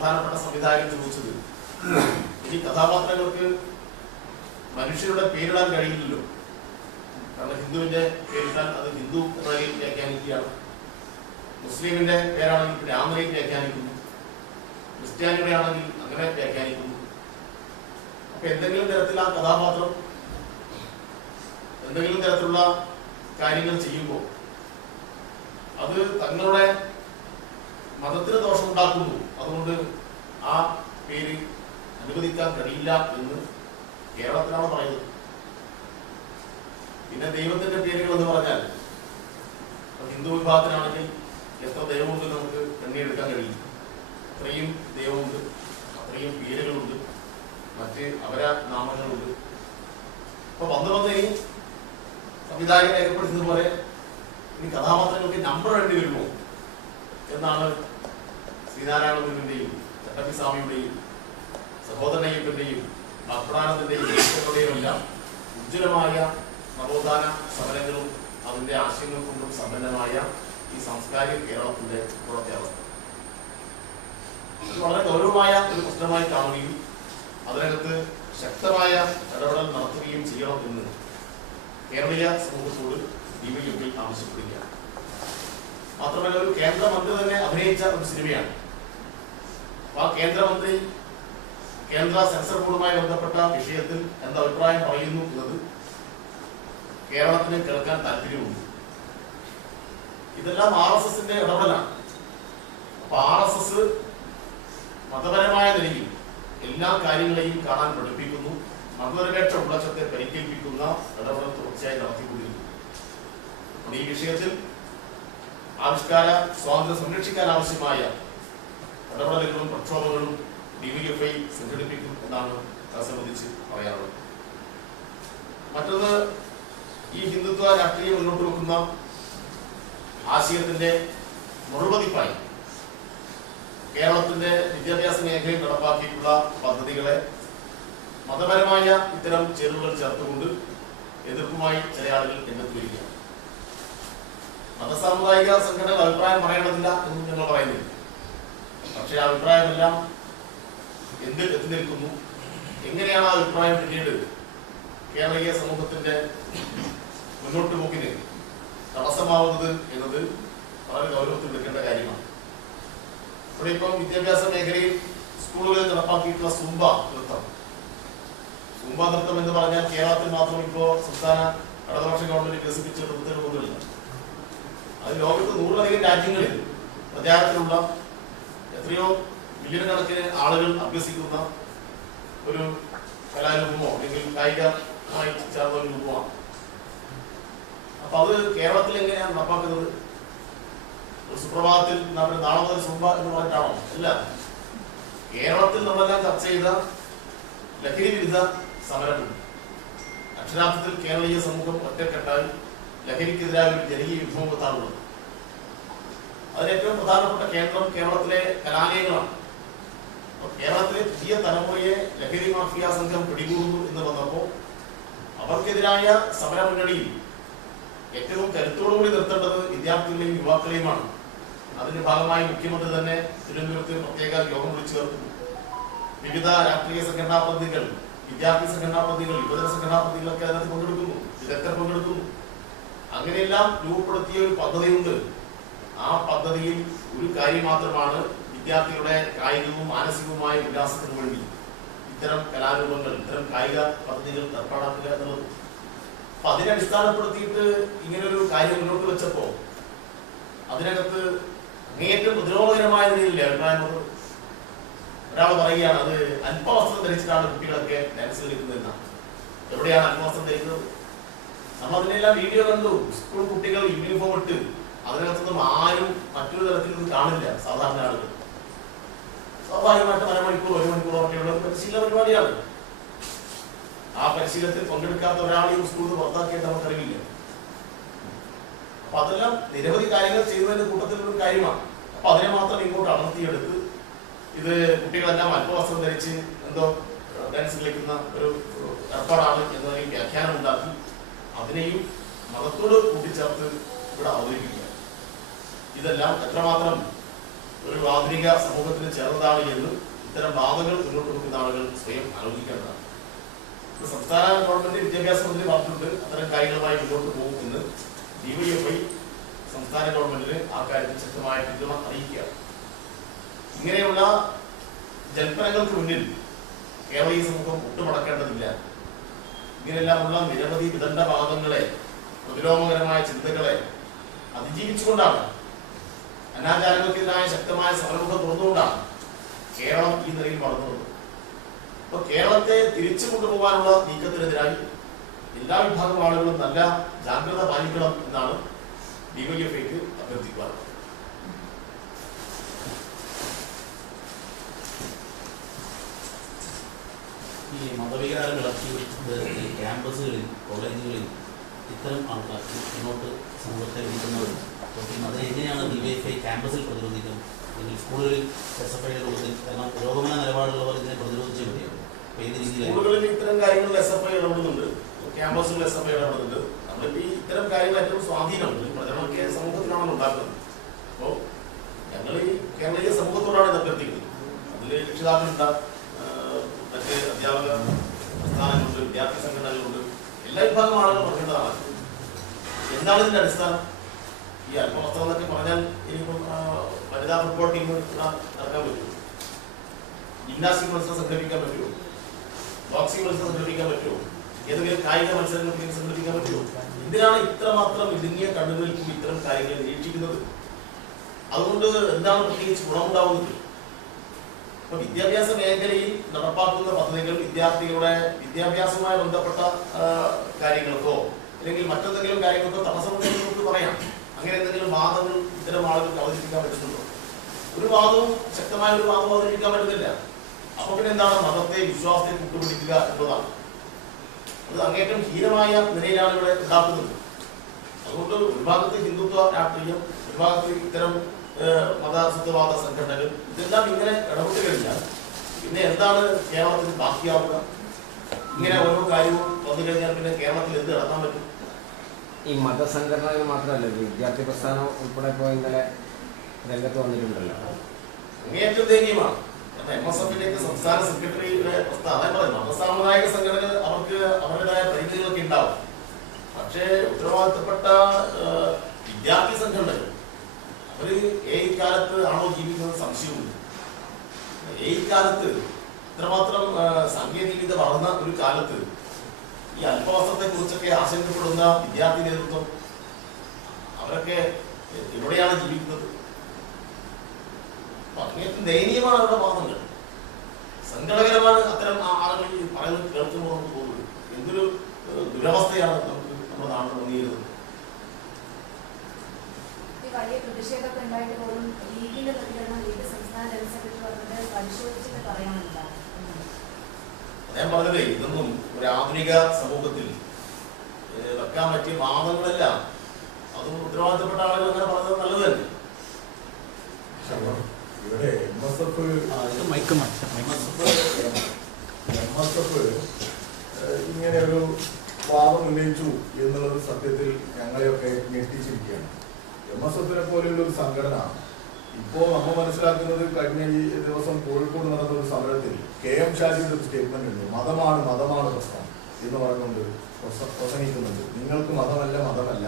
പ്രധാനപ്പെട്ട സംവിധായകൻ ചോദിച്ചത് ഈ കഥാപാത്രങ്ങൾക്ക് മനുഷ്യരുടെ പേരിടാൻ കഴിയില്ലല്ലോ. കാരണം ഹിന്ദുവിന്റെ പേരിട്ടാൽ അത് ഹിന്ദു എന്ന വ്യാഖ്യാനിക്കുകയാണ്. മുസ്ലിമിന്റെ പേരാണെങ്കിൽ രാമനെ വ്യാഖ്യാനിക്കുന്നു. ക്രിസ്ത്യാനിയുടെ ആണെങ്കിൽ അങ്ങനെ വ്യാഖ്യാനിക്കുന്നു. അപ്പൊ എന്തെങ്കിലും തരത്തിൽ ആ കഥാപാത്രം എന്തെങ്കിലും തരത്തിലുള്ള കാര്യങ്ങൾ ചെയ്യുമ്പോൾ അത് തങ്ങളുടെ മതത്തിന് ദോഷമുണ്ടാക്കുന്നു അതുകൊണ്ട് ആ പേര് അനുവദിക്കാൻ കഴിയില്ല എന്ന് കേരളത്തിലാണ് പറയുന്നത്. പിന്നെ ദൈവത്തിന്റെ പേരുകൾ എന്ന് പറഞ്ഞാൽ ഹിന്ദു വിഭാഗത്തിനാണെങ്കിൽ എത്ര ദൈവമുണ്ട് നമുക്ക് എണ്ണിയെടുക്കാൻ കഴിയും. അത്രയും ദൈവമുണ്ട് അത്രയും പേരുകളുണ്ട് മറ്റ് അവര നാമങ്ങളുണ്ട്. അപ്പൊ വന്ന് വന്ന് ഇനി സംവിധായകൻ പോലെ ഇനി കഥാപാത്രങ്ങൾക്ക് നമ്പർ വേണ്ടി വരുമോ? എന്നാണ് ശ്രീനാരായണ ഗുരുവിന്റെയും ചട്ടമ്പി സ്വാമിയുടെയും സഹോദരനയ്യപ്പന്റെയും ദേശങ്ങളുടെയും എല്ലാം ഉജ്ജ്വലമായ നവോത്ഥാന സമരങ്ങളും അതിന്റെ ആശയങ്ങൾ കൊണ്ടും സമ്പന്നമായ ഈ സാംസ്കാരിക കേരളത്തിന്റെ ഇപ്പോഴത്തെ അവസ്ഥ വളരെ ഗൗരവമായ ഒരു പ്രശ്നമായി കാണുകയും അതിനകത്ത് ശക്തമായ ഇടപെടൽ നടത്തുകയും ചെയ്യണം എന്ന് കേരളീയ സമൂഹത്തോട് ഡിവൈഎഫ്ഐ ആവശ്യപ്പെടുകയാണ്. മാത്രമല്ല ഒരു കേന്ദ്രമന്ത്രി തന്നെ അഭിനയിച്ച ഒരു സിനിമയാണ്. ആ കേന്ദ്രമന്ത്രി കേന്ദ്ര സെൻസർ ബോർഡുമായി ബന്ധപ്പെട്ട വിഷയത്തിൽ എന്താ അഭിപ്രായം പറയുന്നു എന്നത് കേരളത്തിന് കേൾക്കാൻ താല്പര്യമുണ്ട്. ഇതെല്ലാം ആർ എസ് എസിന്റെ ഇടപെടലാണ്. അപ്പൊ ആർ എസ് എസ് മതപരമായ നിലയിൽ എല്ലാ കാര്യങ്ങളെയും കാണാൻ പഠിപ്പിക്കുന്നു. മതനിരപേക്ഷ ഉള്ളച്ചത്തെ പരിക്കേൽപ്പിക്കുന്ന ഇടപെടൽ തുടർച്ചയായി നടത്തിക്കൊണ്ടിരിക്കുന്നു. അപ്പോൾ ഈ വിഷയത്തിൽ ആവിഷ്കാര സ്വാതന്ത്ര്യം സംരക്ഷിക്കാൻ ആവശ്യമായ ഇടപെടലുകളും പ്രക്ഷോഭങ്ങളും ഡി വി എഫ് ഐ സംഘടിപ്പിക്കും എന്നാണ് സംബന്ധിച്ച് പറയാറുള്ളത് മറ്റൊന്ന് ഈ ഹിന്ദുത്വ രാഷ്ട്രീയം മുന്നോട്ട് വെക്കുന്ന ആശയത്തിന്റെ മറുപതിപ്പായി കേരളത്തിന്റെ വിദ്യാഭ്യാസ മേഖലയിൽ നടപ്പാക്കിയിട്ടുള്ള പദ്ധതികളെ മതപരമായ ഇത്തരം ചേരുവകൾ ചേർത്തുകൊണ്ട് എതിർപ്പുമായി ചില ആളുകൾ രംഗത്ത് വരികയാണ്. മതസാമുദായിക സംഘടനകൾ അഭിപ്രായം പറയേണ്ടതില്ല എന്ന് ഞങ്ങൾ പറയുന്നില്ല. പക്ഷേ ആ അഭിപ്രായമെല്ലാം എന്തിൽ എത്തി നിൽക്കുന്നു എങ്ങനെയാണ് ആ അഭിപ്രായം പിന്നീട് കേരളീയ സമൂഹത്തിന്റെ മുന്നോട്ട് പോക്കിന് തടസ്സമാവുന്നത് എന്നത് വളരെ ഗൗരവത്തിൽ എടുക്കേണ്ട കാര്യമാണ്. ഇവിടെ ഇപ്പം വിദ്യാഭ്യാസ മേഖലയിൽ സ്കൂളുകളിൽ നടപ്പാക്കിയിട്ടുള്ള സുംബ നൃത്തം. സുംബ നൃത്തം എന്ന് പറഞ്ഞാൽ കേരളത്തിൽ മാത്രം ഇപ്പോ സംസ്ഥാന ഇടതുപക്ഷ ഗവൺമെന്റ് വികസിപ്പിച്ച ഒന്നുമില്ല. അത് ലോകത്ത് നൂറിലധികം രാജ്യങ്ങളിൽ പ്രചാരത്തിലുള്ള എത്രയോ മില്യൺ കണക്കിന് ആളുകൾ അഭ്യസിക്കുന്ന ഒരു കലാരൂപമോ അല്ലെങ്കിൽ കായികമായി ചേർന്ന ഒരു രൂപമാണ്. അപ്പൊ അത് കേരളത്തിൽ എങ്ങനെയാണ് നടപ്പാക്കുന്നത്? സുപ്രഭാതത്തിൽ നമ്മുടെ നാളെ മുതൽ സുംബ എന്ന് പറഞ്ഞിട്ടാണോ? അല്ല. കേരളത്തിൽ നമ്മളെല്ലാം ചർച്ച ചെയ്ത ലഹരി വിരുദ്ധ സമരമുണ്ട് അക്ഷരാർത്ഥത്തിൽ കേരളീയ സമൂഹം ഒറ്റക്കെട്ടായി ലഹരിക്കെതിരായ ഒരു ജനകീയ വിഭവത്താണുള്ളത് അതിന് ഏറ്റവും പ്രധാനപ്പെട്ട കേന്ദ്രം കേരളത്തിലെ കലാലയങ്ങളാണ്. അപ്പൊ കേരളത്തിലെ പുതിയ തലമുറയെ ലഹരി മാഫിയ സംഘം പിടികൂടുന്നു എന്ന് വന്നപ്പോൾ അവർക്കെതിരായ സമരമുന്നണി ഏറ്റവും കരുത്തോടുകൂടി നിർത്തേണ്ടത് വിദ്യാർത്ഥികളെയും യുവാക്കളെയുമാണ്. അതിന്റെ ഭാഗമായി മുഖ്യമന്ത്രി തന്നെ തിരുവനന്തപുരത്ത് പ്രത്യേക യോഗം വിളിച്ചു ചേർത്തു. വിവിധ രാഷ്ട്രീയ സംഘടനാ പ്രതികൾ വിദ്യാർത്ഥി സംഘടനാ പ്രതികൾ യുവജന സംഘടനാ പ്രതികളൊക്കെ അതിനകത്ത് പങ്കെടുക്കുന്നു. വിദഗ്ധർ പങ്കെടുക്കുന്നു. അങ്ങനെയെല്ലാം രൂപപ്പെടുത്തിയ ഒരു പദ്ധതിയുണ്ട് ആ പദ്ധതിയിൽ ഒരു കാര്യം മാത്രമാണ് വിദ്യാർത്ഥികളുടെ കായികവും മാനസികവുമായ വികാസത്തിന് വേണ്ടി ഇത്തരം കലാരൂപങ്ങൾ ഇത്തരം കായിക പദ്ധതികൾ ഏർപ്പാടാക്കുക എന്നുള്ളത്. അപ്പൊ അതിനെ അടിസ്ഥാനപ്പെടുത്തിയിട്ട് ഇങ്ങനൊരു കാര്യം മുന്നോട്ട് വെച്ചപ്പോ അതിനകത്ത് അങ്ങേറ്റം പ്രതിരോധകരമായ നിലയിലെ അഭിപ്രായം ഒരാൾ പറയുകയാണ് അത് അല്പവസ്ത്രം ധരിച്ചിട്ടാണ് കുട്ടികളൊക്കെ ഡാൻസ് കളിക്കുന്നതെന്നാണ് എവിടെയാണ് അല്പവസ്ത്രം ധരിക്കുന്നത്? നമ്മൾ അതിനെല്ലാം വീഡിയോ കണ്ടു. സ്കൂൾ കുട്ടികൾ യൂണിഫോം ഇട്ട് അതിനകത്തൊന്നും ആരും മറ്റൊരു തരത്തിൽ ഇത് കാണില്ല സാധാരണ ആളുകൾ. സ്വാഭാവികമായിട്ട് അരമണിക്കൂർ ഒരു മണിക്കൂർ ഒക്കെയുള്ള പരിശീലന പരിപാടിയാണ്. ആ പരിശീലനത്തിൽ പങ്കെടുക്കാത്ത ഒരാളെയും സ്കൂളിൽ നിന്ന് പുറത്താക്കിയിട്ട് നമുക്കറിയില്ല. അപ്പൊ അതെല്ലാം നിരവധി കാര്യങ്ങൾ ചെയ്യുന്നതിന്റെ കൂട്ടത്തിൽ ഒരു കാര്യമാണ്. അപ്പൊ അതിനെ മാത്രം ഇങ്ങോട്ട് അമർത്തിയെടുത്ത് ഇത് കുട്ടികളെല്ലാം അല്പവസ്ത്രം ധരിച്ച് എന്തോ ഡാൻസ് കളിക്കുന്ന ഒരു ഏർപ്പാടാണ് എന്നതിൽ വ്യാഖ്യാനം ഉണ്ടാക്കി അതിനെയും മതത്തോട് കൂട്ടിച്ചേർത്ത് ഇവിടെ അവതരിപ്പിക്കുക. ഇതെല്ലാം എത്രമാത്രം ഒരു ആധുനിക സമൂഹത്തിന് ചേർന്നതാണ് എന്ന് ഇത്തരം വാദങ്ങൾ മുന്നോട്ട് കൊടുക്കുന്ന ആളുകൾ സ്വയം ആലോചിക്കേണ്ടതാണ്. സംസ്ഥാന ഗവൺമെന്റ് വിദ്യാഭ്യാസ മന്ത്രി പറഞ്ഞിട്ടുണ്ട് അത്തരം കാര്യങ്ങളുമായി മുന്നോട്ട് പോകും എന്ന്. ഡിവൈഎഫ്ഐ സംസ്ഥാന ഗവൺമെന്റിന് ആ കാര്യത്തിൽ ശക്തമായ പിന്തുണ അറിയിക്കുകയാണ്. ഇങ്ങനെയുള്ള ജൽപ്പനങ്ങൾക്ക് മുന്നിൽ കേരളീയ സമൂഹം ഒട്ടുമടക്കേണ്ടതില്ല. ഇങ്ങനെയെല്ലാമുള്ള നിരവധി വിദണ്ഡവാദങ്ങളെ പ്രതിലോമകരമായ ചിന്തകളെ അതിജീവിച്ചുകൊണ്ടാണ് അനാചാരങ്ങൾക്കെതിരായ ശക്തമായ സമരമുഖം തുറന്നുകൊണ്ടാണ് കേരളം ഈ നിലയിൽ വളർന്നത്. അപ്പൊ കേരളത്തെ തിരിച്ചു കൊണ്ടുപോകാനുള്ള നീക്കത്തിനെതിരായി എല്ലാ വിഭാഗം ആളുകളും നല്ല ജാഗ്രത പാലിക്കണം എന്നാണ് ഡിവൈഎഫ്ഐക്ക് അഭ്യർത്ഥിക്കാറുള്ളത് ഈ മതവികാരം ക്യാമ്പസുകളിൽ കോളേജുകളിൽ ഇത്തരം ആൾക്കാർ മുന്നോട്ട് സമൂഹത്തെ വിളിക്കുന്നവരും അതിനെ എങ്ങനെയാണ് ഡി വൈ എഫ് ഐ ക്യാമ്പസിൽ പ്രതിരോധിക്കും അല്ലെങ്കിൽ സ്കൂളുകളിൽ എസ് രൂപത്തിൽ കാരണം പുരോഗമന നിലപാടുള്ളവർ ഇതിനെ പ്രതിരോധിച്ചേ മതിയാവും. സ്കൂളുകളിൽ ഇത്തരം കാര്യങ്ങൾ എസ് എഫ് ഐ ഇടപെടുന്നുണ്ട്. ക്യാമ്പസിൽ എസ് എഫ് ഐ ഇടപെടുന്നുണ്ട്. നമ്മളിപ്പോൾ ഈ ഇത്തരം കാര്യങ്ങൾ ഏറ്റവും സ്വാധീനമുണ്ട് പ്രചരണമൊക്കെ സമൂഹത്തിനാണല്ലോ ഉണ്ടാക്കുന്നത്. അപ്പോൾ ഞങ്ങൾ ഈ കേരളീയ സമൂഹത്തോടാണ് അഭ്യർത്ഥിക്കുന്നത് അതിൽ രക്ഷിതാക്കളുണ്ട് മറ്റ് അധ്യാപക പ്രസ്ഥാനങ്ങളുണ്ട് വിദ്യാർത്ഥി സംഘടനകളുണ്ട്. എല്ലാ വിഭാഗം പറയേണ്ടതാണ് എന്താണ് ഇതിന്റെ അടിസ്ഥാനം? ഈ അല്പവസ്ത്രം എന്നൊക്കെ പറഞ്ഞാൽ ഇനിയിപ്പം വനിതാ ഫുട്ബോൾ ടീം നടക്കാൻ പറ്റുമോ? ജിംനാസ്റ്റിക് മത്സരം സംഘടിപ്പിക്കാൻ പറ്റുമോ? ബോക്സിംഗ് മത്സരം സംഘടിപ്പിക്കാൻ പറ്റുമോ? ഏതെങ്കിലും കായിക മത്സരങ്ങൾക്ക് സംഘടിപ്പിക്കാൻ പറ്റുമോ? എന്തിനാണ് ഇത്രമാത്രം ഇടുങ്ങിയ കണ്ണുകളിൽ കൂടി ഇത്തരം കാര്യങ്ങൾ നിരീക്ഷിക്കുന്നത്? അതുകൊണ്ട് എന്താണ് പ്രത്യേകിച്ച് ഗുണമുണ്ടാവുന്നത്? ഇപ്പൊ വിദ്യാഭ്യാസ മേഖലയിൽ നടപ്പാക്കുന്ന പദ്ധതികൾ വിദ്യാർത്ഥികളുടെ വിദ്യാഭ്യാസവുമായി ബന്ധപ്പെട്ട കാര്യങ്ങൾക്കോ അല്ലെങ്കിൽ മറ്റെന്തെങ്കിലും കാര്യങ്ങൾക്കോ തടസ്സമുണ്ടെന്ന് നമുക്ക് പറയാം. അങ്ങനെ എന്തെങ്കിലും വാദങ്ങൾ ഇത്തരം ആളുകൾക്ക് അവതരിപ്പിക്കാൻ പറ്റുന്നുണ്ടോ? ഒരു വാദവും ശക്തമായ ഒരു വാദവും അവതരിപ്പിക്കാൻ പറ്റുന്നില്ല. അപ്പൊ പിന്നെ എന്താണ്? മതത്തെ വിശ്വാസത്തെ കൂട്ടുപിടിക്കുക എന്നതാണ്. അത് അങ്ങേറ്റം ഹീനമായ നിലയിലാണ് ഇവിടെ ഉണ്ടാക്കുന്നത്. അതുകൊണ്ട് ഒരു ഭാഗത്ത് ഹിന്ദുത്വ രാഷ്ട്രീയം ഒരു ഭാഗത്ത് ഇത്തരം ഏഹ്, സംഘടനകൾ ഇതെല്ലാം ഇങ്ങനെ ഇടപെട്ട് കഴിഞ്ഞാൽ പിന്നെ എന്താണ് കേരളത്തിൽ ബാക്കിയാവുക? ഇങ്ങനെ ഓരോ കാര്യവും വന്നു കഴിഞ്ഞാൽ പിന്നെ കേരളത്തിൽ എന്ത് നടത്താൻ പറ്റും? ഈ മതസംഘടനകൾ മാത്രമല്ല വിദ്യാർത്ഥി പ്രസ്ഥാനം ഉൾപ്പെടെ ഇപ്പോൾ ഇന്നലെ രംഗത്ത് വന്നിട്ടുണ്ടല്ലോ. അങ്ങേയറ്റം ദയനീയമാണ് എം എസ് എഫിലേക്ക് സംസ്ഥാന സെക്രട്ടറിയുടെ പ്രസ്താവന മതസാമുദായിക സംഘടനകൾ അവർക്ക് അവരുടേതായ പരിമിതികളൊക്കെ ഉണ്ടാവും. പക്ഷേ ഉത്തരവാദിത്തപ്പെട്ട വിദ്യാർത്ഥി സംഘടനകൾ അവർ ഏത് കാലത്ത് ആണോ ജീവിക്കുന്നത് സംശയമുണ്ട്. ഏത് കാലത്ത് ഇത്രമാത്രം സാങ്കേതികവിദ്യ വളർന്ന ഒരു കാലത്ത് ഈ അല്പവസ്ത്രത്തെ കുറിച്ചൊക്കെ ആശങ്കപ്പെടുന്ന വിദ്യാർത്ഥി നേതൃത്വം അവരൊക്കെ എവിടെയാണ് ജീവിക്കുന്നത്? അങ്ങനത്തെ ദയനീയമാണ് അവരുടെ വാദങ്ങൾ. സങ്കടകരമാണ് അത്തരം ആളുകൾ പറയുന്നത് കേൾക്കുമ്പോൾ നമുക്ക് തോന്നുന്നു എന്തൊരു ദുരവസ്ഥയാണ് നമുക്ക് നമ്മുടെ നാട്ടിൽ വലിയ പ്രതിഷേധമൊക്കെ ഉണ്ടായിട്ട് പോലും ലീഗിന്റെ പ്രതികരണം ലീഗ് സംസ്ഥാന ജനറൽ സെക്രട്ടറി പറഞ്ഞത് പരിശോധിച്ചിട്ട് പറയാമെന്നതാണ് ഞാൻ പറഞ്ഞതേ ഇതൊന്നും ഒരു ആധുനിക സമൂഹത്തിൽ വെക്കാൻ പറ്റിയ വാദങ്ങളല്ല അതും ഉത്തരവാദിത്തപ്പെട്ട ആളുകൾ അങ്ങനെ പറഞ്ഞത് നല്ലത് തന്നെ. ഇവിടെ എം എസ് എഫ് ആ, ഇത് മൈക്ക് മാറ്റി എം എസ് എഫ് ഇങ്ങനെ ഒരു വാദം ഉന്നയിച്ചു എന്നുള്ളത് സത്യത്തിൽ ഞങ്ങളെയൊക്കെ ഞെട്ടിച്ചിരിക്കുകയാണ്. എം എസ് എഫിനെ പോലെയുള്ള ഒരു സംഘടന ഇപ്പോ നമ്മൾ മനസ്സിലാക്കുന്നത് കഴിഞ്ഞ ഈ ദിവസം കോഴിക്കോട് നടന്ന ഒരു സമരത്തിൽ കെ എം ഷാജിയുടെ ഒരു സ്റ്റേറ്റ്മെന്റ് ഉണ്ട്. മതമാണ് മതമാണ് പ്രശ്നം എന്ന് പറഞ്ഞുകൊണ്ട് പ്രസംഗിക്കുന്നുണ്ട്. നിങ്ങൾക്ക് മതമല്ല മതമല്ല.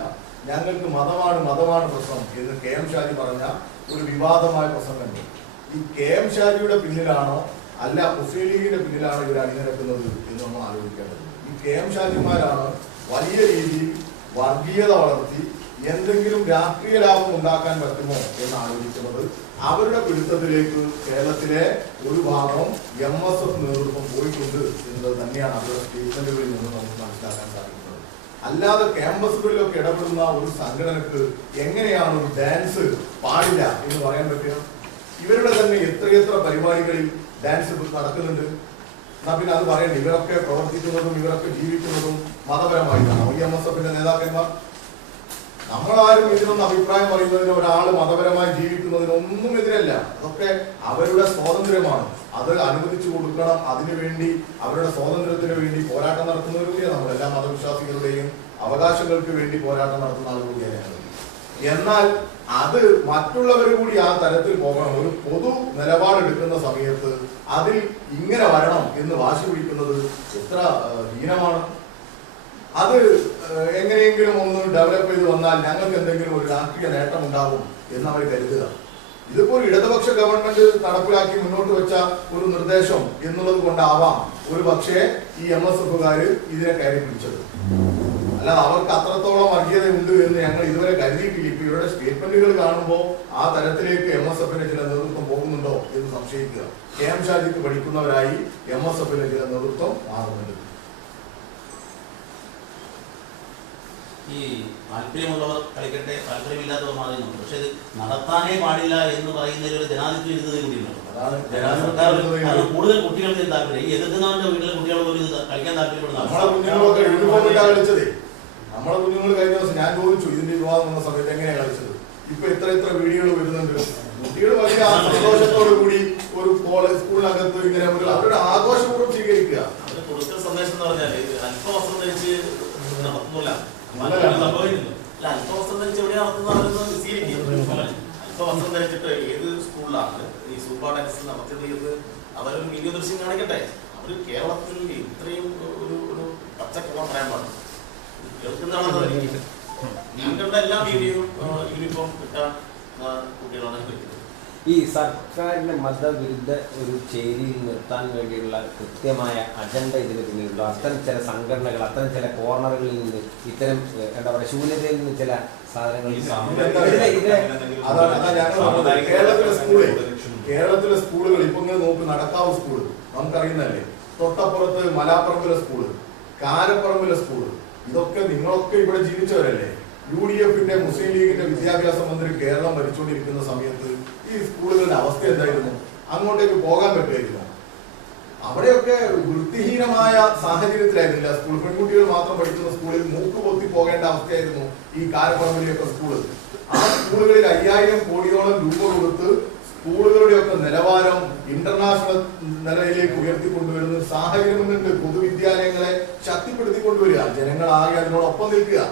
ഞങ്ങൾക്ക് മതമാണ് മതമാണ് പ്രശ്നം എന്ന് കെ എം ഷാജി പറഞ്ഞ ഒരു വിവാദമായ പ്രസംഗമുണ്ട്. ഈ കെ എം ഷാജിയുടെ പിന്നിലാണോ അല്ല മുസ്ലിം ലീഗിന്റെ പിന്നിലാണോ ഇവർ അണിനിരക്കുന്നത് എന്ന് നമ്മൾ ആലോചിക്കേണ്ടത് ഈ കെ എം ഷാജിമാരാണ് വലിയ രീതിയിൽ വർഗീയത വളർത്തി എന്തെങ്കിലും രാഷ്ട്രീയ ലാഭം ഉണ്ടാക്കാൻ പറ്റുമോ എന്ന് ആലോചിക്കുന്നത് അവരുടെ പിടുത്തത്തിലേക്ക് കേരളത്തിലെ ഒരു ഭാഗം എം എസ് എഫ് നേതൃത്വം പോയിട്ടുണ്ട് എന്നത് തന്നെയാണ് അവരുടെ സ്റ്റേറ്റ്മെന്റുകളിൽ നിന്ന് നമുക്ക് മനസ്സിലാക്കാൻ സാധിക്കുന്നത്. അല്ലാതെ ക്യാമ്പസുകളിലൊക്കെ ഇടപെടുന്ന ഒരു സംഘടനക്ക് എങ്ങനെയാണ് ഒരു ഡാൻസ് പാടില്ല എന്ന് പറയാൻ പറ്റുക ഇവരുടെ തന്നെ എത്രയെത്ര പരിപാടികളിൽ ഡാൻസ് നടക്കുന്നുണ്ട്? എന്നാ പിന്നെ അത് പറയണ്ട. ഇവരൊക്കെ പ്രവർത്തിക്കുന്നതും ഇവരൊക്കെ ജീവിക്കുന്നതും മതപരമായിട്ടാണ്? ഐ എം എസ് എഫിന്റെ നേതാക്കന്മാർ നമ്മളാരും ഇതിനൊന്നും അഭിപ്രായം പറയുന്നതിന് ഒരാൾ മതപരമായി ജീവിക്കുന്നതിന് ഒന്നും എതിരല്ല. അതൊക്കെ അവരുടെ സ്വാതന്ത്ര്യമാണ്. അത് അനുവദിച്ചു കൊടുക്കണം. അതിനുവേണ്ടി അവരുടെ സ്വാതന്ത്ര്യത്തിന് വേണ്ടി പോരാട്ടം നടത്തുന്നവർ കൂടിയാണ് നമ്മൾ എല്ലാ മതവിശ്വാസികളുടെയും അവകാശങ്ങൾക്ക് വേണ്ടി പോരാട്ടം നടത്തുന്ന ആളുകൾ കൂടിയാണ് എന്നാൽ അത് മറ്റുള്ളവർ കൂടി ആ തരത്തിൽ പോകണം. ഒരു പൊതു നിലപാടെടുക്കുന്ന സമയത്ത് അതിൽ ഇങ്ങനെ വരണം എന്ന് വാശി പിടിക്കുന്നത് എത്ര ഹീനമാണ്. അത് എങ്ങനെയെങ്കിലും ഒന്ന് ഡെവലപ്പ് ചെയ്ത് വന്നാൽ ഞങ്ങൾക്ക് എന്തെങ്കിലും ഒരു രാഷ്ട്രീയ നേട്ടം ഉണ്ടാകും എന്ന് അവർ കരുതുക. ഇതിപ്പോൾ ഒരു ഇടതുപക്ഷ ഗവൺമെന്റ് നടപ്പിലാക്കി മുന്നോട്ട് വെച്ച ഒരു നിർദ്ദേശം എന്നുള്ളത് കൊണ്ടാവാം ഒരു പക്ഷേ ഈ എം എസ് എഫുകാർ ഇതിനെ കയറി പിടിച്ചത്. അല്ലാതെ അവർക്ക് അത്രത്തോളം വർഗീയത ഉണ്ട് എന്ന് ഞങ്ങൾ ഇതുവരെ കരുതിയിട്ടില്ല. ഇപ്പൊ ഇവരുടെ സ്റ്റേറ്റ്മെന്റുകൾ കാണുമ്പോൾ ആ തരത്തിലേക്ക് എം എസ് എഫിന്റെ ചില നേതൃത്വം പോകുന്നുണ്ടോ എന്ന് സംശയിക്കുക. കെ എം ഷാജിക്ക് പഠിക്കുന്നവരായി എം എസ് എഫിന്റെ ചില നേതൃത്വം മാറുന്നുണ്ട്. ഈ താല്പര്യമുള്ളവർ കളിക്കട്ടെ താല്പര്യമില്ലാത്തവർ മാറുന്നു പക്ഷെ ഇത് നടത്താനേ പാടില്ല എന്ന് പറയുന്നതിൽ ഒരു ജനാധിപത്യ വിരുദ്ധത കൂടിയുണ്ടല്ലോ കൂടുതൽ കുട്ടികൾക്ക് ഇത് താല്പര്യം. ഈ എതിർക്കുന്നവന്റെ വീട്ടിലെ കുട്ടികൾ പോലും ഇത് കളിക്കാൻ താല്പര്യപ്പെടുന്ന നമ്മളെ കുഞ്ഞുങ്ങൾ കഴിഞ്ഞ ദിവസം ഞാൻ ചോദിച്ചു ഇതിന്റെ വിവാഹം വന്ന സമയത്ത് എങ്ങനെയാണ് കളിച്ചത്? ഇപ്പൊ എത്ര എത്ര വീഡിയോകൾ വരുന്നുണ്ട്. കുട്ടികൾ വലിയ ആ സന്തോഷത്തോടു കൂടി ഒരു കോളേജ് സ്കൂളിനകത്ത് ഇങ്ങനെ അവരുടെ ആഘോഷപൂർവം സ്വീകരിക്കുക. സന്ദേശം എന്ന് പറഞ്ഞാൽ അല്പവസ്ത്രം ധരിച്ച് നടത്തുന്നില്ല അല്ല അല്പവസ്ത്രം ധരിച്ച് എവിടെയാ നടത്തുന്നത് സ്വീകരിക്കും. അല്പവസ്ത്രം ധരിച്ചിട്ട് ഏത് സ്കൂളിലാണ്? ഈ സൂപ്പർ ഡാൻസ് നടത്തിയത് എന്ന് അവരൊരു വീഡിയോ ദൃശ്യം കാണിക്കട്ടെ? അവർ കേരളത്തിൽ ഇത്രയും ഒരു ഒരു പച്ചക്കള്ളം പറയാൻ പാടില്ല. കേൾക്കുന്നതാണെന്ന് ഞങ്ങളുടെ എല്ലാ വീഡിയോയും യൂണിഫോം കിട്ടാൻ കുട്ടികളാണ് കളിക്കുന്നത് ഈ സർക്കാരിന്റെ മതവിരുദ്ധ ഒരു ചേരിയിൽ നിർത്താൻ വേണ്ടിയുള്ള കൃത്യമായ അജണ്ട ഇതിന് പിന്നിലുണ്ടോ. അത്തരം ചില സംഘടനകൾ അത്തരം ചില കോർണറുകളിൽ നിന്ന് ഇത്തരം എന്താ പറയുക ശൂന്യതയിൽ നിന്ന് ചില സാധനങ്ങൾ. കേരളത്തിലെ കേരളത്തിലെ സ്കൂളുകൾ ഇപ്പൊ ഇങ്ങനെ നോക്ക് നടക്കാവ് സ്കൂൾ നമുക്കറിയുന്നല്ലേ തൊട്ടപ്പുറത്ത് മലാപ്പറമ്പിലെ സ്കൂൾ കാരപ്പറമ്പിലെ സ്കൂൾ ഇതൊക്കെ നിങ്ങളൊക്കെ ഇവിടെ ജീവിച്ചവരല്ലേ? യു ഡി എഫിന്റെ മുസ്ലിം ലീഗിന്റെ വിദ്യാഭ്യാസ മന്ത്രി കേരളം ഭരിച്ചുകൊണ്ടിരിക്കുന്ന സമയത്ത് ഈ സ്കൂളുകളുടെ അവസ്ഥ എന്തായിരുന്നു? അങ്ങോട്ടേക്ക് പോകാൻ പറ്റുമായിരുന്നു? അവിടെയൊക്കെ വൃത്തിഹീനമായ സാഹചര്യത്തിലായിരുന്നില്ല. സ്കൂൾ പെൺകുട്ടികൾ മാത്രം പഠിക്കുന്ന സ്കൂളിൽ മൂക്ക് പൊത്തി പോകേണ്ട അവസ്ഥയായിരുന്നു ഈ കാരപ്പറമ്പിലെയൊക്കെ സ്കൂൾ. ആ സ്കൂളുകളിൽ അയ്യായിരം കോടിയോളം രൂപ കൊടുത്ത് സ്കൂളുകളുടെയൊക്കെ നിലവാരം ഇന്റർനാഷണൽ നിലയിലേക്ക് ഉയർത്തിക്കൊണ്ടുവരുന്ന സാഹചര്യം കൊണ്ട് പൊതുവിദ്യാലയങ്ങളെ ശക്തിപ്പെടുത്തിക്കൊണ്ടുവരിക. ജനങ്ങളാകെ അതിനോടൊപ്പം നിൽക്കുക.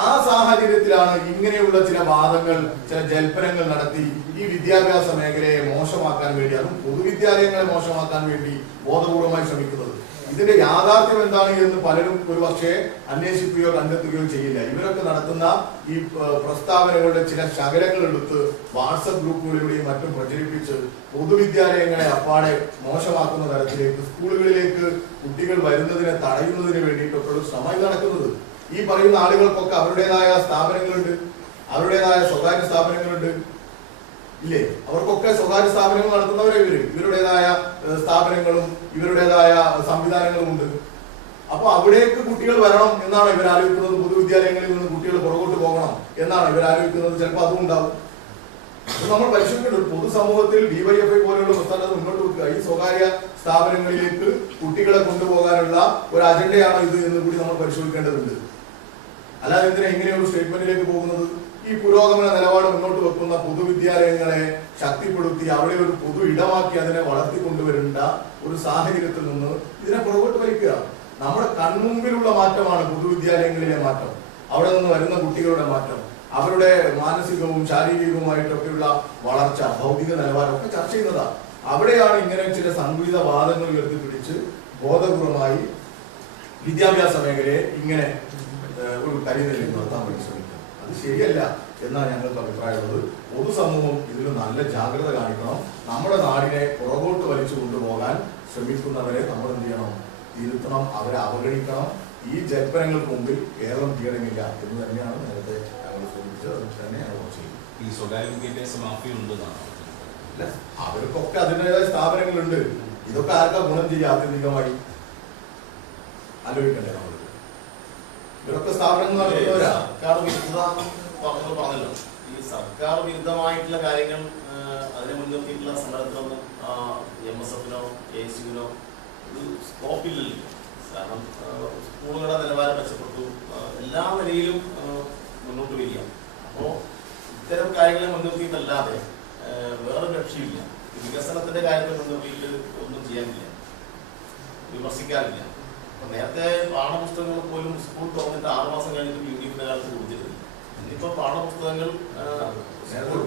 ആ സാഹചര്യത്തിലാണ് ഇങ്ങനെയുള്ള ചില വാദങ്ങൾ ചില ജൽപ്പനങ്ങൾ നടത്തി ഈ വിദ്യാഭ്യാസ മേഖലയെ മോശമാക്കാൻ വേണ്ടി അതും പൊതുവിദ്യാലയങ്ങളെ മോശമാക്കാൻ വേണ്ടി ബോധപൂർവമായി ശ്രമിക്കുന്നത്. ഇതിന്റെ യാഥാർത്ഥ്യം എന്താണ് എന്ന് പലരും ഒരു പക്ഷേ അന്വേഷിക്കുകയോ കണ്ടെത്തുകയോ ചെയ്യില്ല. ഇവരൊക്കെ നടത്തുന്ന ഈ പ്രസ്താവനകളുടെ ചില ശകലങ്ങൾ എടുത്ത് വാട്സപ്പ് ഗ്രൂപ്പുകളിലൂടെയും മറ്റും പ്രചരിപ്പിച്ച് പൊതുവിദ്യാലയങ്ങളെ അപ്പാടെ മോശമാക്കുന്ന തരത്തിലേക്ക് സ്കൂളുകളിലേക്ക് കുട്ടികൾ വരുന്നതിനെ തടയുന്നതിന് വേണ്ടിയിട്ടൊക്കെ ഒരു ശ്രമം നടക്കുന്നത് ഈ പറയുന്ന ആളുകൾക്കൊക്കെ അവരുടേതായ സ്ഥാപനങ്ങളുണ്ട് അവരുടേതായ സ്വകാര്യ സ്ഥാപനങ്ങളുണ്ട്. ഇല്ലേ? അവർക്കൊക്കെ സ്വകാര്യ സ്ഥാപനങ്ങൾ നടത്തുന്നവരെ ഇവർ. ഇവരുടേതായ സ്ഥാപനങ്ങളും ഇവരുടേതായ സംവിധാനങ്ങളും ഉണ്ട്. അപ്പൊ അവിടേക്ക് കുട്ടികൾ വരണം എന്നാണ് ഇവർ ആലോചിക്കുന്നത് പൊതുവിദ്യാലയങ്ങളിൽ നിന്ന് കുട്ടികൾ പുറകോട്ട് പോകണം എന്നാണ് ഇവർ ആലോചിക്കുന്നത് ചിലപ്പോൾ അതും ഉണ്ടാവും. നമ്മൾ പരിശോധിക്കുന്നത് പൊതുസമൂഹത്തിൽ ഡിവൈഎഫ്ഐ പോലെയുള്ള പ്രസ്ഥാനങ്ങൾ മുന്നോട്ട് വെക്കുക. ഈ സ്വകാര്യ സ്ഥാപനങ്ങളിലേക്ക് കുട്ടികളെ കൊണ്ടുപോകാനുള്ള ഒരു അജണ്ടയാണ് ഇത് എന്ന് കൂടി നമ്മൾ പരിശോധിക്കേണ്ടതുണ്ട്. അല്ലാതെ എന്തിനാ ഇങ്ങനെ ഒരു സ്റ്റേറ്റ്മെന്റിലേക്ക് പോകുന്നത്? ഈ പുരോഗമന നിലപാട് മുന്നോട്ട് വെക്കുന്ന പൊതുവിദ്യാലയങ്ങളെ ശക്തിപ്പെടുത്തി അവിടെ ഒരു പൊതു ഇടമാക്കി അതിനെ വളർത്തിക്കൊണ്ടുവരേണ്ട ഒരു സാഹചര്യത്തിൽ നിന്ന് ഇതിനെ പുറകോട്ട് വലിക്കുക. നമ്മുടെ കൺമുമ്പിലുള്ള മാറ്റമാണ് പൊതുവിദ്യാലയങ്ങളിലെ മാറ്റം. അവിടെ നിന്ന് വരുന്ന കുട്ടികളുടെ മാറ്റം. അവരുടെ മാനസികവും ശാരീരികവുമായിട്ടൊക്കെയുള്ള വളർച്ച ഭൗതിക നിലവാരം ഒക്കെ ചർച്ച ചെയ്യുന്നതാ. അവിടെയാണ് ഇങ്ങനെ ചില സംഗീത വാദങ്ങൾ ഉയർത്തിപ്പിടിച്ച് ബോധപൂർവമായി വിദ്യാഭ്യാസ മേഖലയെ ഇങ്ങനെ ഒരു കരിനിലയിൽ നിർത്താൻ വേണ്ടി ശ്രമിക്കണം അത് ശരിയല്ല എന്നാണ് ഞങ്ങൾക്ക് അഭിപ്രായമുള്ളത്. പൊതുസമൂഹം ഇതിൽ നല്ല ജാഗ്രത കാണിക്കണം. നമ്മുടെ നാടിനെ പുറകോട്ട് വലിച്ചു കൊണ്ടുപോകാൻ ശ്രമിക്കുന്നവരെ നമ്മൾ എന്ത് ചെയ്യണം തിരുത്തണം അവരെ അവഗണിക്കണം. ഈ ജൽപ്പനങ്ങൾക്ക് മുമ്പിൽ കേരളം തീരണമില്ല എന്ന് തന്നെയാണ് നേരത്തെ ഞങ്ങൾ സൂചിപ്പിച്ചത്. അത് തന്നെ ഞങ്ങൾ ചെയ്യും ഈ സ്വകാര്യ വിദ്യാഭ്യാസ മാഫിയ ഉണ്ടെന്നാണ് അല്ല അവർക്കൊക്കെ അതിന്റെതായ സ്ഥാപനങ്ങളുണ്ട്. ഇതൊക്കെ ആർക്കാ ഗുണം ചെയ്യുക ആത്യന്തികമായി ആലോചിക്കണ്ടേ നമ്മൾ? ഇവരൊക്കെ സ്ഥാപനങ്ങൾ നടത്തുന്നവരാ സർക്കാർ വിരുദ്ധ പറഞ്ഞത് പറഞ്ഞല്ലോ. ഈ സർക്കാർ വിരുദ്ധമായിട്ടുള്ള കാര്യങ്ങൾ അതിനെ മുൻനിർത്തിയിട്ടുള്ള സമരത്തിനൊന്നും എം എസ് എഫിനോ എ സിനോ ഒരു സ്കോപ്പില്ലല്ലോ കാരണം സ്കൂളുകളുടെ നിലവാരം മെച്ചപ്പെട്ടു. എല്ലാ നിലയിലും മുന്നോട്ട് വരിക. അപ്പോൾ ഇത്തരം കാര്യങ്ങളെ മുൻനിർത്തിയിട്ടല്ലാതെ വേറെ ലക്ഷ്യമില്ല. വികസനത്തിന്റെ കാര്യത്തെ മുൻനിർത്തിയിട്ട് ഒന്നും ചെയ്യാനില്ല. വിമർശിക്കാറില്ല നേരത്തെ പാഠപുസ്തകങ്ങൾ പോലും സ്കൂൾ തുറന്നിട്ട് ആറ് മാസം കഴിഞ്ഞിട്ട് യു ഡി എഫിന്റെ കാലത്ത് കൊടുത്തിരുന്നു ഇന്നിപ്പോ പാഠപുസ്തകങ്ങൾ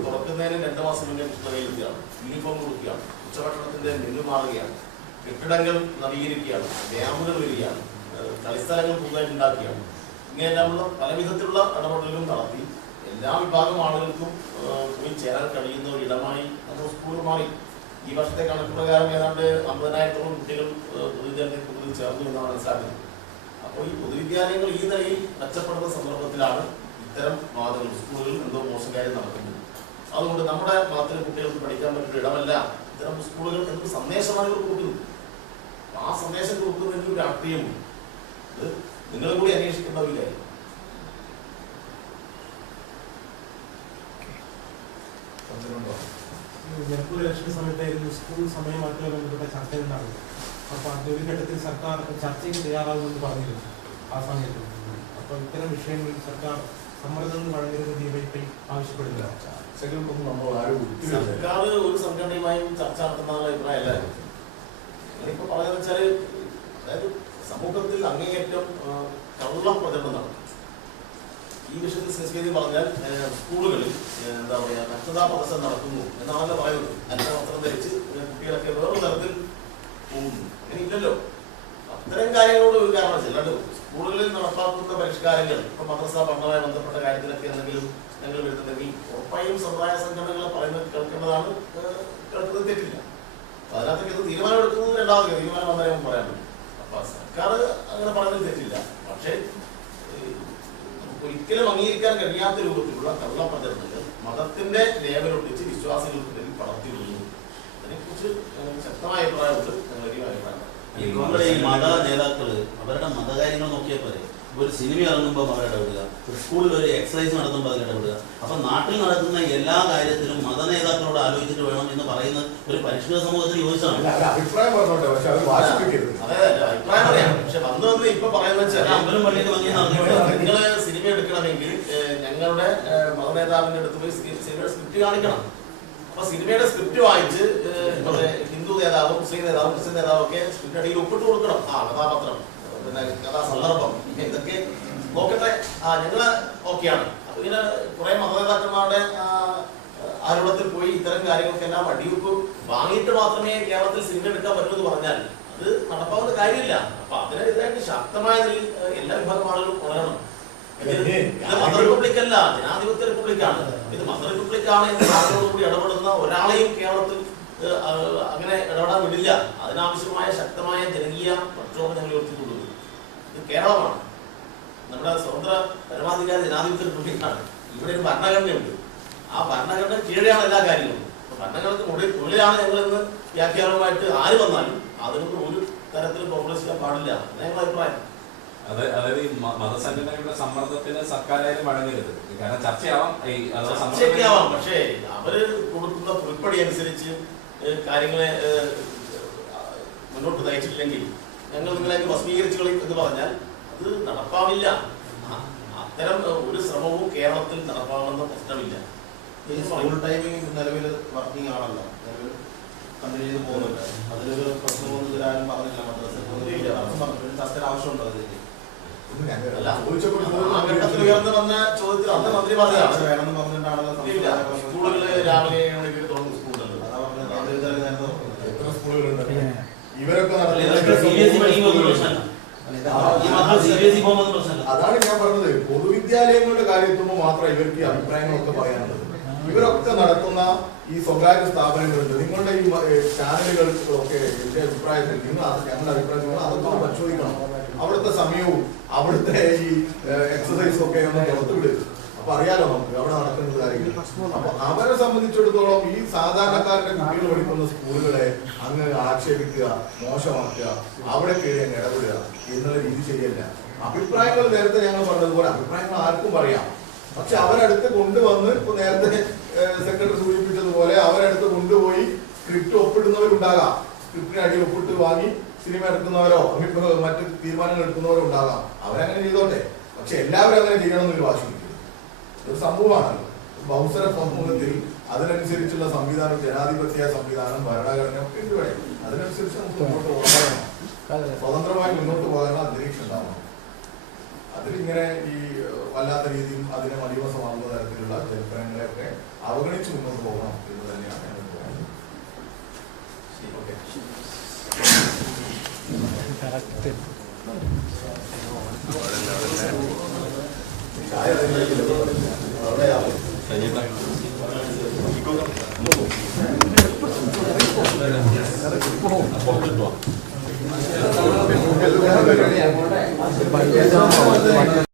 തുറക്കുന്നതിന് രണ്ട് മാസം മുന്നേ പുസ്തകം എഴുതുകയാണ് യൂണിഫോം കൊടുക്കുകയാണ്. ഉച്ചഭക്ഷണത്തിന്റെ മെനു മാറുകയാണ്. കെട്ടിടങ്ങൾ നവീകരിക്കുകയാണ്. ഡാമുകൾ വരികയാണ്. കളിസ്ഥലങ്ങൾ പുതുതായിട്ട് ഉണ്ടാക്കുകയാണ്. ഇങ്ങനെയെല്ലാമുള്ള പല വിധത്തിലുള്ള ഇടപെടലുകളും നടത്തി. എല്ലാ വിഭാഗം ആളുകൾക്കും പോയി ചേരാൻ കഴിയുന്ന ഒരു ഇടമായി നമ്മുടെ സ്കൂൾ മാറി. ഈ വർഷത്തെ കണക്ക് പ്രകാരം ഏതാണ്ട് അമ്പതിനായിരത്തോളം കുട്ടികൾ പൊതുവിദ്യാലയത്തിൽ ചേർന്നു എന്നാണ് മനസ്സിലാക്കുന്നത്. അപ്പോൾ ഈ പൊതുവിദ്യാലയങ്ങൾ ഈ നിലയിൽ മെച്ചപ്പെടുന്ന സന്ദർഭത്തിലാണ് ഇത്തരം വാദങ്ങൾ സ്കൂളുകളിൽ എന്തോ മോശം കാര്യം നടക്കുന്നത്. അതുകൊണ്ട് നമ്മുടെ മാത്രം കുട്ടികൾക്ക് പഠിക്കാൻ പറ്റുന്ന ഇടമല്ല ഇത്തരം സ്കൂളുകൾ എന്ത് സന്ദേശമാണ് ഇവർ കൊടുക്കുന്നത് ആ സന്ദേശം കൊടുക്കുന്നതിന് ഒരു രാഷ്ട്രീയമുണ്ട്. അത് നിങ്ങൾ കൂടി അന്വേഷിക്കേണ്ടതില്ലേ. ചന്ദ്രനുണ്ടോ? ജനപ്രിയ ഇലക്ഷൻ സമയത്തായിരുന്നു സ്കൂൾ സമയമാറ്റുമായി ബന്ധപ്പെട്ട ചർച്ചകൾ നടന്നു അപ്പോൾ അത് ഒരു ഘട്ടത്തിൽ സർക്കാർ ചർച്ചയ്ക്ക് തയ്യാറാകുമെന്ന് പറഞ്ഞിരുന്നു ആ സമയത്ത്. അപ്പോൾ ഇത്തരം വിഷയങ്ങളിൽ സർക്കാർ സമ്മർദ്ദങ്ങൾ വഴങ്ങരുത് ഡിവൈഫൈ ആവശ്യപ്പെടുന്നില്ല ചർച്ചകൾക്കൊന്നും നമ്മൾ ആരും സർക്കാർ ഒരു സംഘടനയുമായും ചർച്ച നടത്തുന്ന അഭിപ്രായമല്ല ഞാനിപ്പോ പറയുന്നത് വെച്ചാൽ അതായത് സമൂഹത്തിൽ അങ്ങേയറ്റം കള്ളം പ്രചരണം നടക്കും ഈ വിഷയത്തിൽ പറഞ്ഞാൽ സ്കൂളുകളിൽ എന്താ പറയുക നഗ്നതാ പ്രദർശനം നടക്കുന്നു എന്നാണല്ലോ പറയുന്നത്. അല്ല വസ്ത്രം ധരിച്ച് കുട്ടികളൊക്കെ വേറൊരു തരത്തിൽ പോകുന്നു. അങ്ങനെ ഇല്ലല്ലോ അത്തരം കാര്യങ്ങളോട് ഒരു കാരണം അല്ലാണ്ട് സ്കൂളുകളിൽ നടപ്പാക്കുന്ന പരിഷ്കാരങ്ങൾ ഇപ്പൊ മദ്രസ പഠനവുമായി ബന്ധപ്പെട്ട കാര്യത്തിലൊക്കെ എന്തെങ്കിലും ഞങ്ങൾ വരുന്നുണ്ടെങ്കിൽ ഉറപ്പായും സമുദായ സംഘടനകളെ പറയുന്നത് കേൾക്കേണ്ടതാണ്. കേൾക്കുന്നത് തെറ്റില്ല. അപ്പൊ അതിനകത്തേക്ക് ഇത് തീരുമാനം എടുക്കുന്നത് രണ്ടാമത് തീരുമാനം വന്നാലും പറയാൻ പറ്റും. അപ്പൊ സർക്കാർ അങ്ങനെ പറയുന്നത് തെറ്റില്ല. പക്ഷേ ഒരിക്കലും അംഗീകരിക്കാൻ കഴിയാത്ത രൂപത്തിലുള്ള കള്ളപ്രചരണങ്ങൾ മതത്തിന്റെ ലേവലൊട്ടിച്ച് വിശ്വാസികൾക്കിടയിൽ പടർത്തിവിടുന്നു. അതിനെക്കുറിച്ച് ഞങ്ങൾക്ക് ശക്തമായ അഭിപ്രായമുണ്ട്. ഞങ്ങളുടെ അഭിപ്രായം ഈ നമ്മുടെ ഈ മത നേതാക്കൾ അവരുടെ മതകാര്യങ്ങൾ നോക്കിയാൽ പോരെ. ഒരു സിനിമ ഇറങ്ങുമ്പോൾ അവർ ഇടപെടുക. ഒരു സ്കൂളിൽ ഒരു എക്സസൈസ് നടത്തുമ്പോൾ അതിൽ ഇടപെടുക. അപ്പൊ നാട്ടിൽ നടക്കുന്ന എല്ലാ കാര്യത്തിലും മത നേതാക്കളോട് ആലോചിച്ചിട്ട് വേണം എന്ന് പറയുന്ന ഒരു പരിഷ്കൃത സമൂഹത്തിന് യോജിച്ചാണ്. അഭിപ്രായം പറയാം. പക്ഷെ വന്നു വന്ന് ഇപ്പൊ ചില വെച്ചാൽ അമ്പലം പള്ളിയിൽ വന്നിട്ട് എടുക്കണമെങ്കിൽ ഞങ്ങളുടെ മതനേതാവിന്റെ അടുത്ത് പോയി സിനിമയുടെ സ്ക്രിപ്റ്റ് കാണിക്കണം. അപ്പൊ സിനിമയുടെ സ്ക്രിപ്റ്റ് വായിച്ച് ഹിന്ദു നേതാവും മുസ്ലിം നേതാവും ക്രിസ്ത്യൻ നേതാവും ഒക്കെ സ്ക്രിപ്റ്റ് അടിയിൽ ഒപ്പിട്ട് കൊടുക്കണം. ആ കഥാപാത്രം. പിന്നെ കഥാസന്ദർഭം. ഇതൊക്കെ നോക്കട്ടെ. ആ ഞങ്ങൾ ഓക്കെയാണ്. അപ്പൊ ഇങ്ങനെ കുറെ മതനേതാക്കന്മാരുടെ ആരോപണത്തിൽ പോയി ഇത്തരം കാര്യങ്ങൾക്കെല്ലാം അടിയൊപ്പ് വാങ്ങിയിട്ട് മാത്രമേ കേരളത്തിൽ സിനിമ എടുക്കാൻ പറ്റൂ എന്ന് പറഞ്ഞാൽ അത് നടപ്പാവുന്ന കാര്യമില്ല. അപ്പൊ അതിനെതിരായിട്ട് ശക്തമായ എല്ലാ വിഭാഗം ആളുകളും ഉണരണം ഇത് മത റിപ്പബ്ലിക് അല്ല ജനാധിപത്യ ഇത് മദർ റിപ്പബ്ലിക്കാണ് എന്ന് കൂടി ഇടപെടുന്ന ഒരാളെയും കേരളത്തിൽ അങ്ങനെ ഇടപെടാൻ വിടില്ല. അതിനാവശ്യമായ ശക്തമായ ജനകീയ പ്രക്ഷോഭം ഞങ്ങൾ ഉയർത്തിക്കൊള്ളുന്നത് ഇത് കേരളമാണ്. നമ്മുടെ സ്വതന്ത്ര പരമാധികാര ജനാധിപത്യ റിപ്പബ്ലിക്കാണ്. ഇവിടെ ഒരു ഭരണഘടനയുണ്ട്. ആ ഭരണഘടന കീഴെയാണ് എല്ലാ കാര്യങ്ങളും. ഭരണഘടനക്ക് മുകളിൽ മുകളിലാണ് വ്യാഖ്യാനവുമായിട്ട് ആര് വന്നാലും അതിനൊന്നും ഒരു തരത്തിലും കോൺഗ്രസ് ചെയ്യാൻ പാടില്ല. ഞങ്ങളുടെ അഭിപ്രായം അത് അതായത് ഈ മ- മതസംഘടനകളുടെ സമ്മർദ്ദത്തിന് സർക്കാരായാലും വഴങ്ങരുത്. കാരണം ചർച്ചയാവാം. ഈ അഥവാ ചർച്ചയൊക്കെ പക്ഷേ അവർ കൊടുക്കുന്ന പുൽപ്പടി അനുസരിച്ച് കാര്യങ്ങളെ മുന്നോട്ട് നയിച്ചിട്ടില്ലെങ്കിൽ ഞങ്ങൾ നിങ്ങളെ ഭസ്മീകരിച്ചു എന്ന് പറഞ്ഞാൽ അത് നടപ്പാവില്ല. അത്തരം ഒരു ശ്രമവും കേരളത്തിൽ നടപ്പാവുന്ന പ്രശ്നമില്ല. ഈ സ്കൂൾ ടൈമിംഗ് നിലവിൽ വർക്കിംഗ് ആണല്ലോ നിലവിൽ കണ്ടിന്യൂ ചെയ്ത് പോകുന്നുണ്ട്. അതിലൊരു പ്രശ്നമൊന്നും ഇതുവരാരും പറഞ്ഞില്ല. മദ്രസ ഇല്ല. ചർച്ചയുടെ ആവശ്യമുണ്ടോ അതിലേക്ക്. ഉയർന്നു വന്ന ചോദ്യത്തിൽ അന്ന് മന്ത്രി പറഞ്ഞതാണ്. വേണമെന്ന് പറഞ്ഞിട്ടാണല്ലോ. സ്കൂളുകളിൽ രാവിലെ ഇവരൊക്കെ അതാണ് ഞാൻ പറഞ്ഞത്. പൊതുവിദ്യാലയങ്ങളുടെ കാര്യത്തുമ്പോൾ മാത്രം ഇവർക്ക് ഈ അഭിപ്രായങ്ങളൊക്കെ പറയാനുള്ളത് ഇവരൊക്കെ നടത്തുന്ന ഈ സ്വകാര്യ സ്ഥാപനങ്ങളുണ്ട് നിങ്ങളുടെ ഈ ചാനലുകൾ ഒക്കെ എന്റെ അഭിപ്രായത്തിൽ നിങ്ങൾ ഞങ്ങളുടെ അഭിപ്രായത്തിൽ അതൊക്കെ പരിശോധിക്കണം. അവിടുത്തെ സമയവും അവിടുത്തെ ഈ എക്സസൈസും ഒക്കെ ഒന്ന് പുറത്തുവിട്. അപ്പൊ അറിയാലോ നമുക്ക് അവിടെ നടക്കുന്ന കാര്യങ്ങൾ. അപ്പൊ അവരെ സംബന്ധിച്ചിടത്തോളം ഈ സാധാരണക്കാരുടെ കുട്ടികൾ പഠിക്കുന്ന സ്കൂളുകളെ അങ്ങ് ആക്ഷേപിക്കുക മോശമാക്കുക അവിടെ അങ്ങ് ഇടപെടുക എന്നുള്ള രീതി ശരിയല്ല. അഭിപ്രായങ്ങൾ നേരത്തെ ഞങ്ങൾ പറഞ്ഞതുപോലെ അഭിപ്രായങ്ങൾ ആർക്കും പറയാം. പക്ഷെ അവരടുത്ത് കൊണ്ടുവന്ന് ഇപ്പൊ നേരത്തെ സെക്രട്ടറി സൂചിപ്പിച്ചതുപോലെ അവരടുത്ത് കൊണ്ടുപോയി സ്ക്രിപ്റ്റ് ഒപ്പിടുന്നവരുണ്ടാകാം. സ്ക്രിപ്റ്റിനടി ഒപ്പിട്ട് വാങ്ങി സിനിമ എടുക്കുന്നവരോ മറ്റ് തീരുമാനങ്ങൾ എടുക്കുന്നവരോ ഉണ്ടാകാം. അവരങ്ങനെ ചെയ്തോട്ടെ. പക്ഷെ എല്ലാവരും അങ്ങനെ ചെയ്യണമെന്നൊരു വാശിപ്പിക്കുന്നു ഒരു സമൂഹമാണ്. ബൗസര സമൂഹത്തിൽ അതിനനുസരിച്ചുള്ള സംവിധാനം ജനാധിപത്യ സംവിധാനം ഭരണഘടന ഇവിടെ അതിനനുസരിച്ച് നമുക്ക് മുന്നോട്ട് പോകണം സ്വതന്ത്രമായി മുന്നോട്ട് പോകാനുള്ള അന്തരീക്ഷം ഉണ്ടാവണം. അതിലിങ്ങനെ ഈ വല്ലാത്ത രീതിയിൽ അതിനെ മടിവസമാകുന്ന തരത്തിലുള്ള ജനപ്രങ്ങളെയൊക്കെ അവഗണിച്ച് മുന്നോട്ട് പോകണം എന്ന് തന്നെയാണ് കറക്റ്റ്. പഞ്ചായത്ത്